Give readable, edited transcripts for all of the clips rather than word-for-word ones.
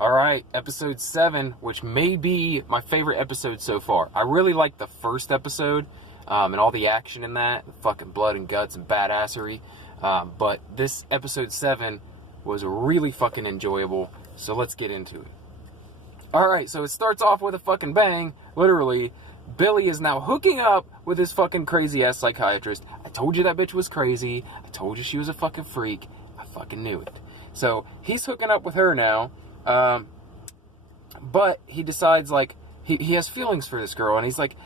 All right, episode 7, which may be my favorite episode so far. I really liked the first episode and all the action in that, fucking blood and guts and badassery. But this episode 7 was really fucking enjoyable, so let's get into it. All right, so it starts off with a fucking bang, literally. Billy is now hooking up with his fucking crazy-ass psychiatrist. I told you that bitch was crazy. I told you she was a fucking freak. I fucking knew it. So he's hooking up with her now. But he decides, like, he has feelings for this girl, and he's like,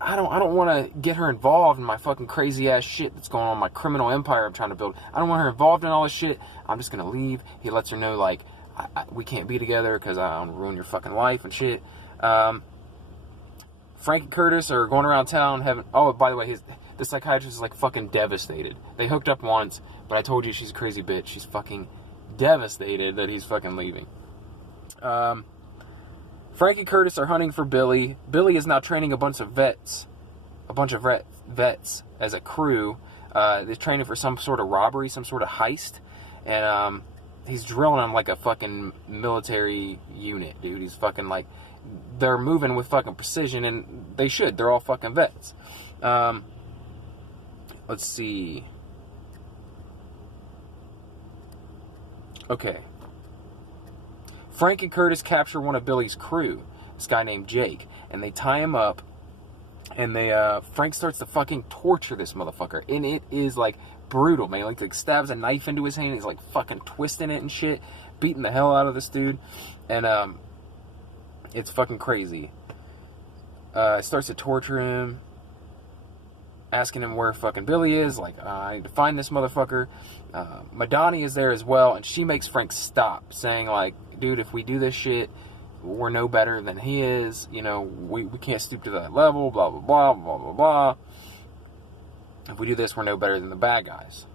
I don't want to get her involved in my fucking crazy ass shit that's going on, my criminal empire I'm trying to build. I don't want her involved in all this shit. I'm just gonna leave. He lets her know, like, we can't be together because I don't ruin your fucking life and shit. Frank and Curtis are going around town having, oh, by the way, the psychiatrist is like fucking devastated. They hooked up once, but I told you she's a crazy bitch. She's fucking devastated that he's fucking leaving. Frank and Curtis are hunting for Billy. Billy is now training a bunch of vets as a crew. They're training for some sort of robbery, some sort of heist, and he's drilling them like a fucking military unit, dude. He's fucking like, they're moving with fucking precision, and they should. They're all fucking vets. Let's see. Okay. Frank and Curtis capture one of Billy's crew, this guy named Jake, and they tie him up, and Frank starts to fucking torture this motherfucker, and it is, like, brutal, man. Like stabs a knife into his hand, he's, like, fucking twisting it and shit, beating the hell out of this dude, and, it's fucking crazy. Starts to torture him, asking him where fucking Billy is, like, I need to find this motherfucker. Madani is there as well, and she makes Frank stop, saying, like, dude, if we do this shit, we're no better than he is, you know, we can't stoop to that level, blah, blah, blah, blah, blah, blah. If we do this, we're no better than the bad guys.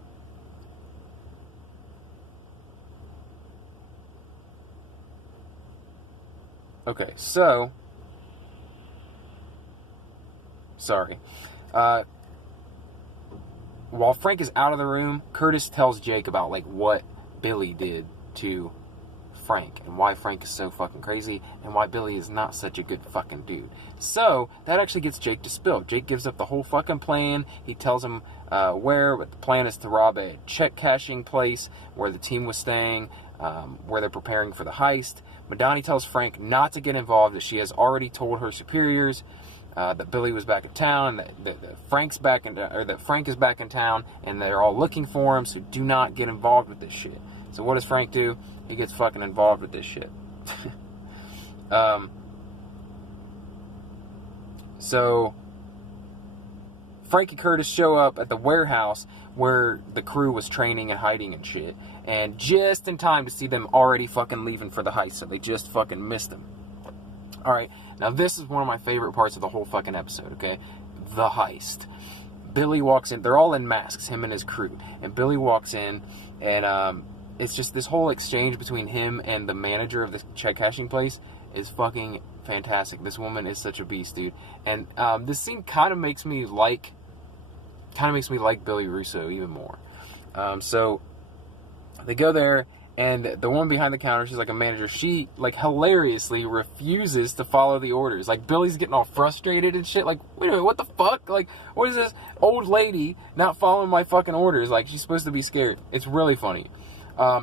Okay, so, sorry. While Frank is out of the room, Curtis tells Jake about, like, what Billy did to Frank, and why Frank is so fucking crazy, and why Billy is not such a good fucking dude. So, that actually gets Jake to spill. Jake gives up the whole fucking plan. He tells him where, but the plan is to rob a check cashing place where the team was staying, where they're preparing for the heist. Madani tells Frank not to get involved, that she has already told her superiors that Billy was back in town, that Frank is back in town, and they're all looking for him, so do not get involved with this shit. So what does Frank do? He gets fucking involved with this shit. So Frank and Curtis show up at the warehouse where the crew was training and hiding and shit, and just in time to see them already fucking leaving for the heist, so they just fucking missed them. Alright, now this is one of my favorite parts of the whole fucking episode, okay? The heist. Billy walks in, they're all in masks, him and his crew, and Billy walks in, and it's just this whole exchange between him and the manager of this check cashing place is fucking fantastic. This woman is such a beast, dude. And this scene kind of makes me like Billy Russo even more. So they go there, and the woman behind the counter, she's like a manager. She, like, hilariously refuses to follow the orders. Like, Billy's getting all frustrated and shit. Like, wait a minute, what the fuck? Like, what is this old lady not following my fucking orders? Like, she's supposed to be scared. It's really funny.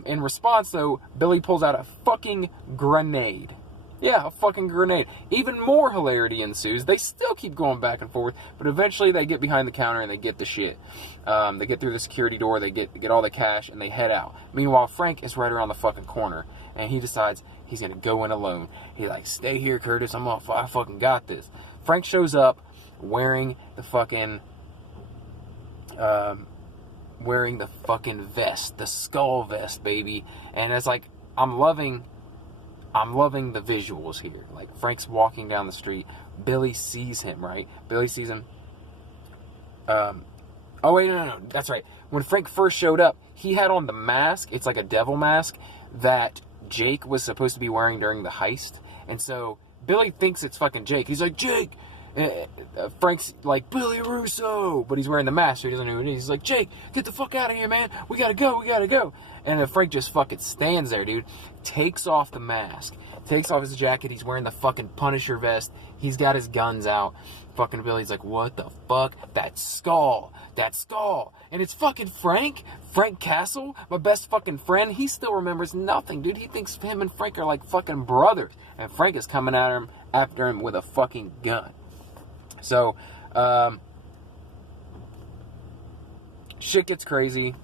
In response, though, Billy pulls out a fucking grenade. Yeah, a fucking grenade. Even more hilarity ensues. They still keep going back and forth, but eventually they get behind the counter and they get the shit. They get through the security door, they get all the cash, and they head out. Meanwhile, Frank is right around the fucking corner, and he decides he's gonna go in alone. He's like, stay here, Curtis, I fucking got this. Frank shows up wearing the fucking vest, the skull vest, baby. And it's like, I'm loving the visuals here. Like, Frank's walking down the street. Billy sees him, right? Billy sees him. Oh, wait, no. That's right. When Frank first showed up, he had on the mask. It's like a devil mask that Jake was supposed to be wearing during the heist. And so Billy thinks it's fucking Jake. He's like, Jake, Frank's like, Billy Russo, but he's wearing the mask, so he doesn't know who it is. He's like, Jake, get the fuck out of here, man. We gotta go. And then Frank just fucking stands there, dude. Takes off the mask. Takes off his jacket. He's wearing the fucking Punisher vest. He's got his guns out. Fucking Billy's like, what the fuck? That skull. And it's fucking Frank Castle, my best fucking friend. He still remembers nothing, dude. He thinks him and Frank are like fucking brothers. And Frank is coming after him with a fucking gun. So, shit gets crazy.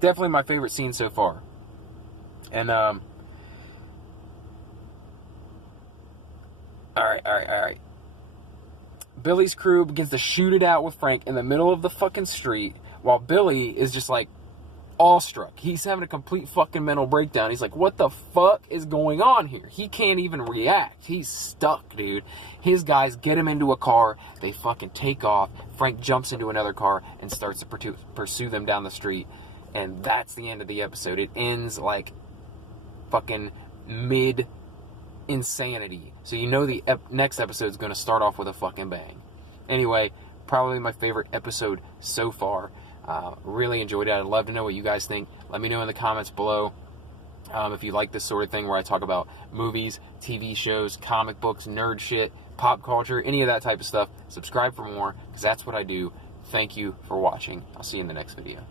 Definitely my favorite scene so far. And, Alright. Billy's crew begins to shoot it out with Frank in the middle of the fucking street, while Billy is just like awestruck. He's having a complete fucking mental breakdown. He's like, what the fuck is going on here? He can't even react. He's stuck, dude. His guys get him into a car. They fucking take off. Frank jumps into another car and starts to pursue them down the street. And that's the end of the episode. It ends like fucking mid-insanity. So you know the next episode is going to start off with a fucking bang. Anyway, probably my favorite episode so far. Really enjoyed it. I'd love to know what you guys think. Let me know in the comments below if you like this sort of thing where I talk about movies, TV shows, comic books, nerd shit, pop culture, any of that type of stuff. Subscribe for more, because that's what I do. Thank you for watching. I'll see you in the next video.